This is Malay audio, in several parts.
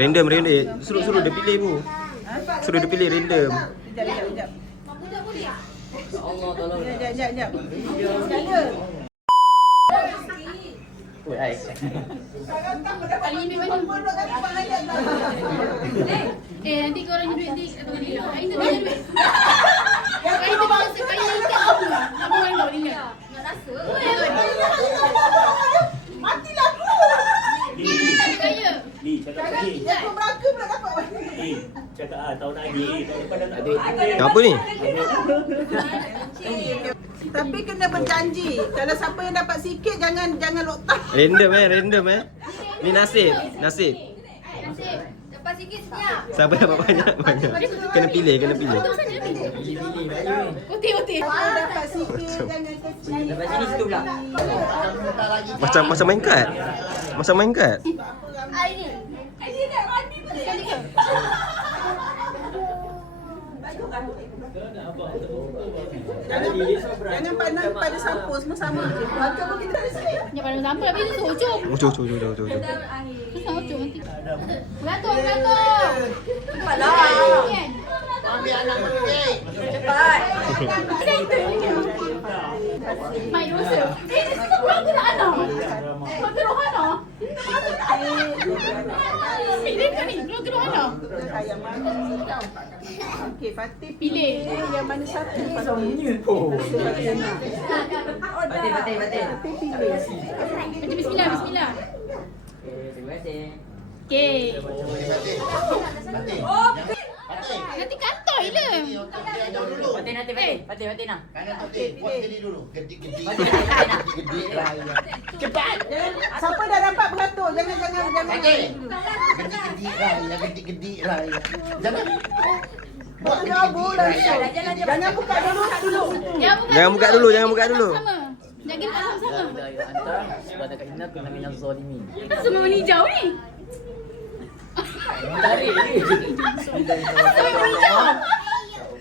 Random. Suruh dia pilih bu. Suruh dia pilih random. Sekejap. Allah tolong. Sekejap. Kali ni mana? Nanti korang ni duit ni atau ni. Itu dia duit. Kali tu bawa sekali ni tak apa. Apa mana ni? Nak rasa. Matilah aku. Kaya. Li, cakap lagi. Aku meraka pula dapat. Li, cakap tahun lagi. Tahun depan dah tak ada. Apa ni? Tapi kena berjanji. Kalau siapa yang dapat sikit jangan lokta. Random. Ni nasib. Nasib. Dapat sikit senyap. Siapa dapat banyak. Kena pilih. Putih. Dapat sikit jangan kecil. Dapat sini situ pula. Macam main kad. Ini dah mandi pun sekali ke? Jangan pandang pada sampul semua sama je. Maka pun kita tak sikit. Jangan pandang sampul tapi itu hujung. Ucuk. Susah hujung nanti. Beratur. Cepatlah. Ambil anak menukik. Cepat. Mai dosa. Ini semua kurang gerak anak. Kurang gerak anak. Pilih ke ni? Kurang gerak anak. Yang mana sedap. Okey, Fatih Pilih. yang mana satu. Batin. Baca bismillah. Terima kasih. Okey. Nanti kantoi le. Batin lah. Kanan okey, buat gini dulu. Gedik-gedik. Cepat. Siapa dah dapat beratur? Jangan. Okey. Gedik-gedik raya. Jangan. Buat Jangan buka dulu. Jangan buka dulu. Sama. Jangan kita sama-sama. Hantar sebab dekat Hina kena minyak zalimin. Kita semua warna hijau ni. Tarik ni. Kenapa semua warna hijau?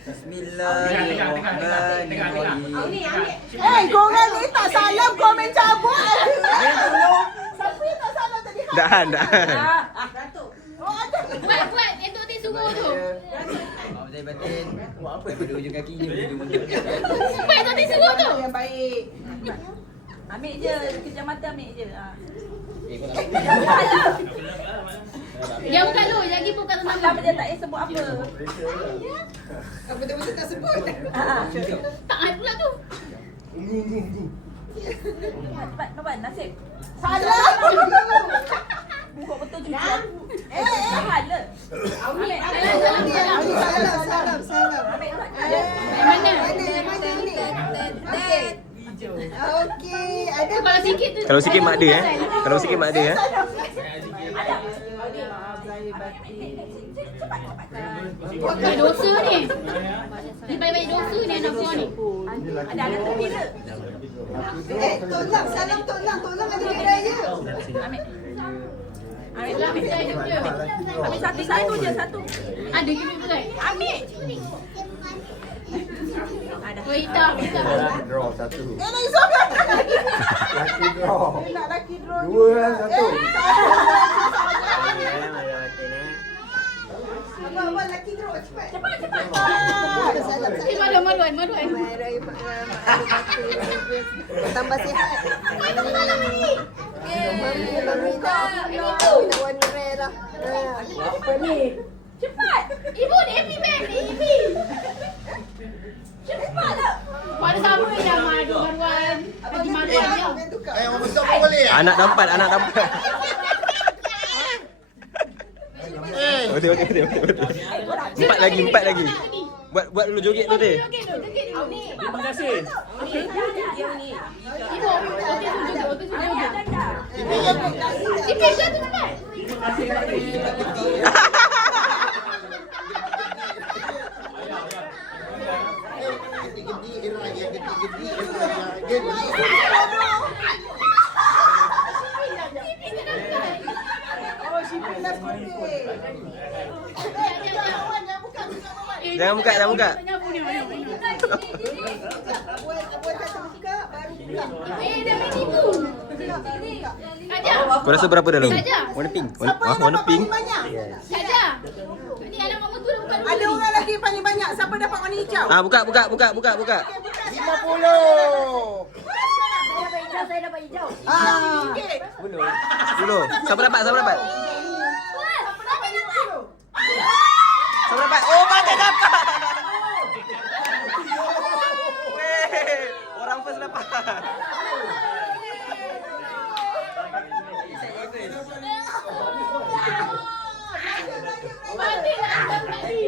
Bismillahirrahmanirrahim. Korang ni tak salam komen cabut. Siapa yang tak salam tadi? Dah. Buat. Itu dia suruh tu. Batin. Buat apa pada ujung kaki ni? Buat itu dia suruh tu. Yang baik. Ambil je, kejam mata ambil je. Dia bukan lu, lagi bukan Malam sama. dia tak payah sebut apa. Betul-betul tak sebut. Tak ada pula tu. Cepat, Bapak, nasib. Salah. Buka betul cuci aku. Tahan le. Ambil. Salam. Mana? Okey, ada Kalau sikit tu. Kalau sikit mak dia. Dia dosa ni. Dia banyak dosa ni anak kau ni. Ada tepi le. tolong ada bedanya. Ambil satu je, satu. Ada ke duit berat? Ambil. Oh, hitam. Draw satu. Nak isap kan? Laki draw. Nak laki draw. Dua lah satu. Abang laki draw cepat. Cepat. Maluan. Tambah sihat. Warna merah. Apa ni? Cepat. Ibu ni happy man ni. Cepatlah. Warna sama je madu maruan. Haji maruan je. Orang besar pun boleh. Anak dapat. Betul. Empat lagi. Buat dulu joget tu dia. Joget dulu. Terima kasih. Ibu, otis joget. Dah. Ipin ke tu cepat. Gedik-gedik raya. Gedik-gedik Oh, Syifin dah putih. Jangan buka. Buat kata buka, baru buka. Dah menipu. Ajar. Kau rasa berapa dalam? Saja. Warna pink. Siapa yang warna dapat pink. paling banyak? Saja. Ni alamat motor bukan Ada orang lagi paling banyak. Siapa dapat warna hijau? Ah, buka. 50. Saya dapat hijau. Ah. 10. Siapa dapat? Siapa dapat? Siapa dapat? Oh, Batik dapat. Weh, orang first dapat. Batik nak dapat tadi.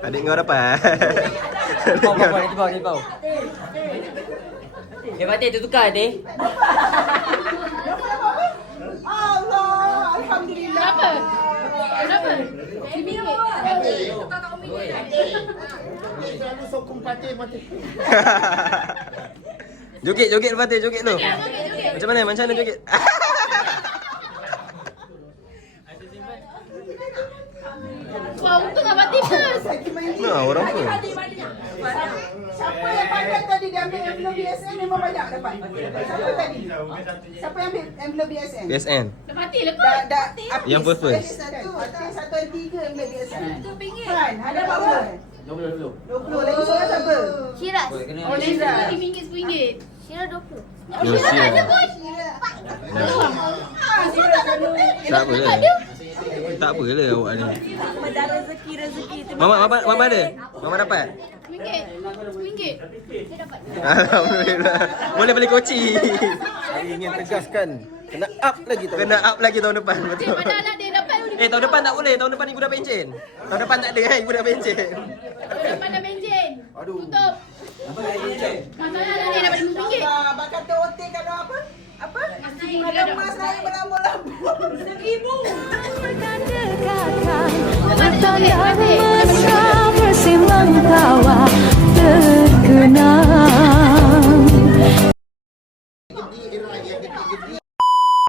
Adik kau dapat. Di bawah. Batik tu tukar teh. Allah. Alhamdulillah. Kenapa? RM1. Selalu sokong Fatih mati. Joget Batik, joget lu. Macam mana joget? Wah, untung lah Batik first. Nah, orang first. Siapa yang pandai tadi dia ambil envelope BSN memang banyak dapat. Siapa tadi? Siapa yang ambil envelope BSN? BSN. Dah Batik lah kot. Dah Yang first. Satu ada 3 ambil BSN. Kan, ada berapa? 20. Lagi seorang siapa? Syiraz. Oh, Lisa. RM5, RM10. Syiraz 20. Syiraz tak ada pun. Tak apa lah. Tak apa lah awak ni. Medali rezeki tu. Mama ada? Mama dapat? RM1. Alhamdulillah. Boleh beli koci. Saya ingin tegaskan. Kena up lagi tau. Kena up lagi tahun depan. Betul. Mana anak dia dapat Tahun depan tak boleh. Tahun depan ibu dah pencen. Tahun depan tak ada kan ibu dah pencen. Tahun depan dah benjen. Tutup. Masalah anak dia dapat RM5. Abang kata otek kalau apa? Apa? Mas naik Kalau dia emas naik berlambung-lambung. 1,000.